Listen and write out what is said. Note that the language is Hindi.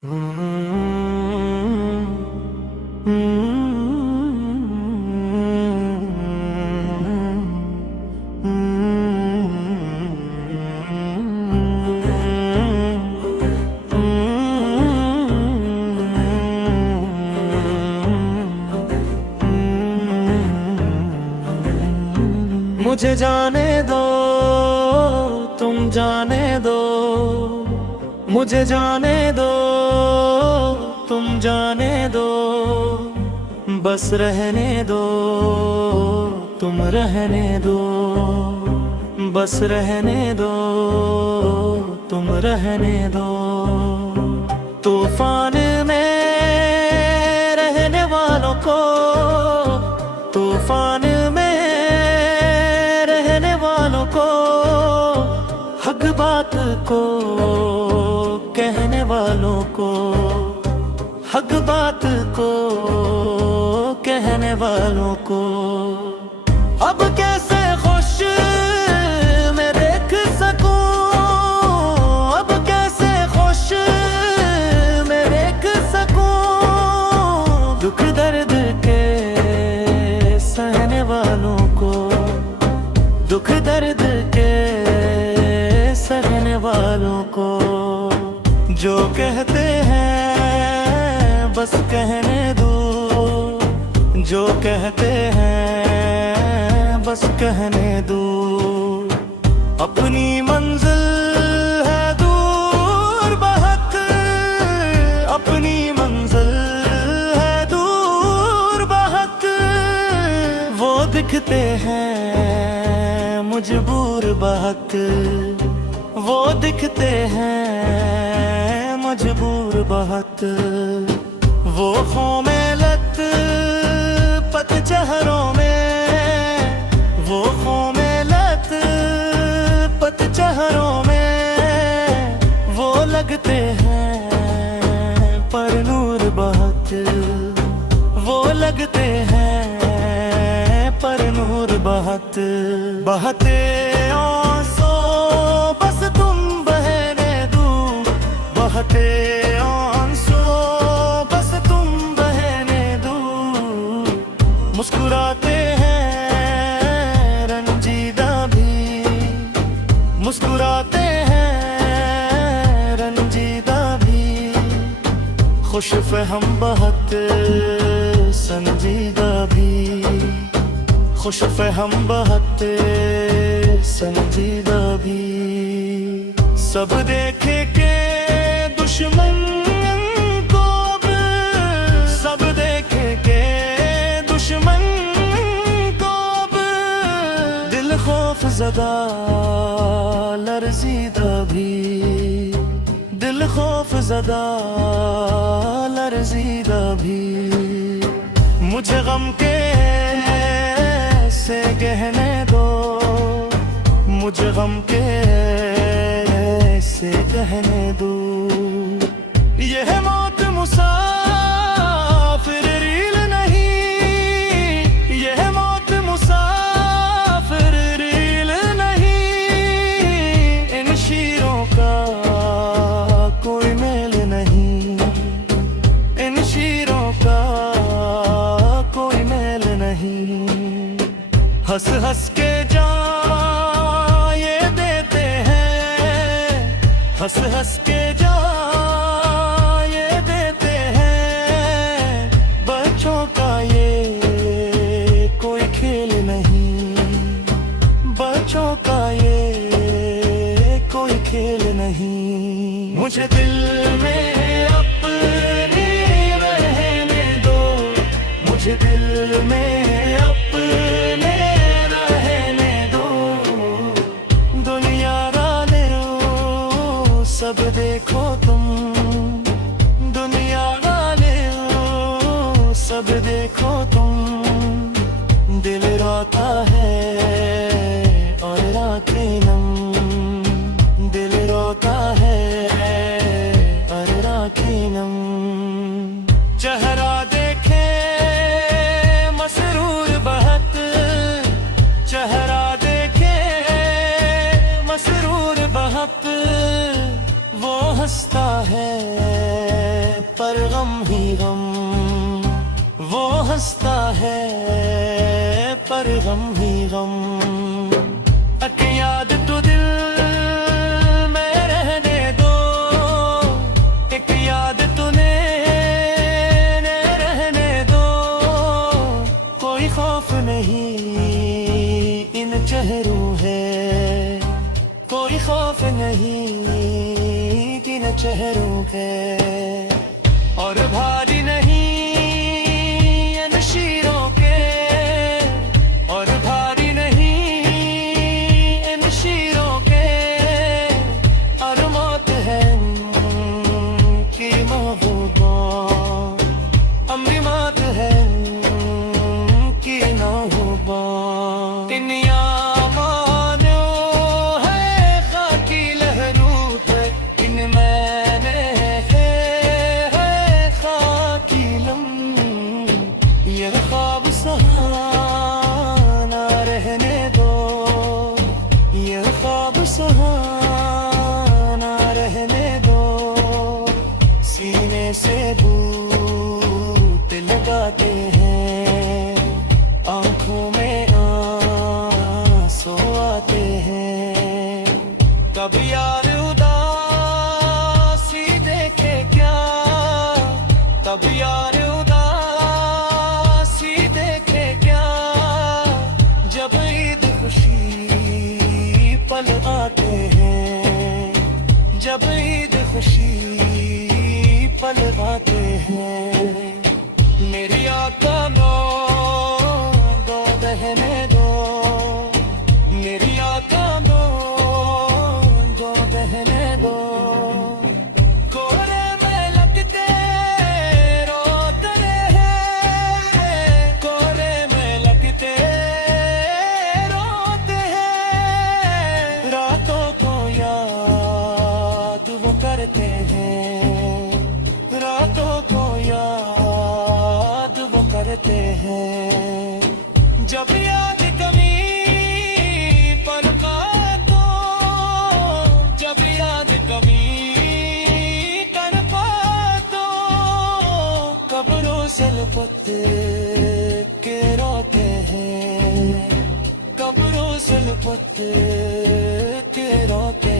मुझे जाने दो, तुम जाने दो, मुझे जाने दो, तुम जाने दो, बस रहने दो, तुम रहने दो, बस रहने दो, तुम रहने दो। तूफान में रहने वालों को, तूफान में रहने वालों को, हक बात को कहने वालों को, हक बात को कहने वालों को, अब कैसे खुश मैं देख सकूं, अब कैसे खुश मैं देख सकूं, दुख दर्द के सहने वालों को, दुख दर्द के सहने वालों को। जो कहते हैं बस कहने दो, जो कहते हैं बस कहने दो, अपनी मंजिल है दूर बहुत, अपनी मंजिल है दूर बहुत, वो दिखते हैं मजबूर बहुत, वो दिखते हैं मजबूर बहुत, वो में लत पतझड़ों में, वो में लत पतझड़ों में, वो लगते हैं पर नूर बहुत, वो लगते हैं पर नूर बहुत। बहते आंसू बस तुम बहने दो, बहते आंसू बस तुम बहने दो, मुस्कुराते हैं रंजीदा भी, मुस्कुराते हैं रंजीदा भी, खुश फहम बहुत संजीदा भी, खुश फहम बहुत संजीदा भी। सब देखे के दुश्मन को अब, सब देखे के दुश्मन को अब, दिल खौफ ज़दा लरज़ीदा भी, दिल खौफ ज़दा लरज़ीदा भी। मुझे गम के से कहने दो, मुझे गम के से कहने दो, यह मौत मुसाफिर रील नहीं, यह मौत मुसाफिर रील नहीं, इन शीरों का कोई मेल नहीं, इन शीरों का कोई मेल नहीं। हंस हंस के जान ये देते हैं, हंस हंस के जान ये देते हैं, बच्चों का ये कोई खेल नहीं, बच्चों का ये कोई खेल नहीं। मुझे दिल में अपने रहने दो, मुझे दिल में अपने रहने दो, दुनिया वाले हो सब देखो तुम, दुनिया वाले हो सब देखो तुम, दिल रोता है और रातें नम, दिल रोता है और रातें नम। चेहरा देखे मसरूर बहुत, गम ही गम, वो हंसता है पर गम ही गम। एक याद तो दिल में रहने दो, एक याद तूने रहने दो। कोई खौफ नहीं इन चेहरों है, कोई खौफ नहीं इन चेहरों है। और भारी नहीं इन शीरों के, और भारी नहीं इन शीरों के। और मौत है कि महबूबा, अम्री मौत है कि महबूबा। दुनिया मानो है खाकी लहरूं पे, इन मैंने है खाकी लम। ये ख्वाब सहाना रहने दो, ये ख्वाब सहाना रहने दो। सीने से बूट लगाते हैं, आंखों में आंसू आते हैं। कभी यार उदासी देखे क्या, कभी यार उदासी देखे क्या। जब ईद खुशी पल आते हैं, जब ईद खुशी पल आते हैं। मेरी आका नो दो बहने दो, मेरी आका नो दो बहने दो। कोरे में लगते रोते हैं, कोरे में लगते रोते हैं। रातों को याद वो करते हैं, रातों को याद वो करते हैं। जब याद कमी पलका तो, जब याद कमी कर पातो। कब्रों से लपट के रोते हैं, कब्रों से लपट के रोते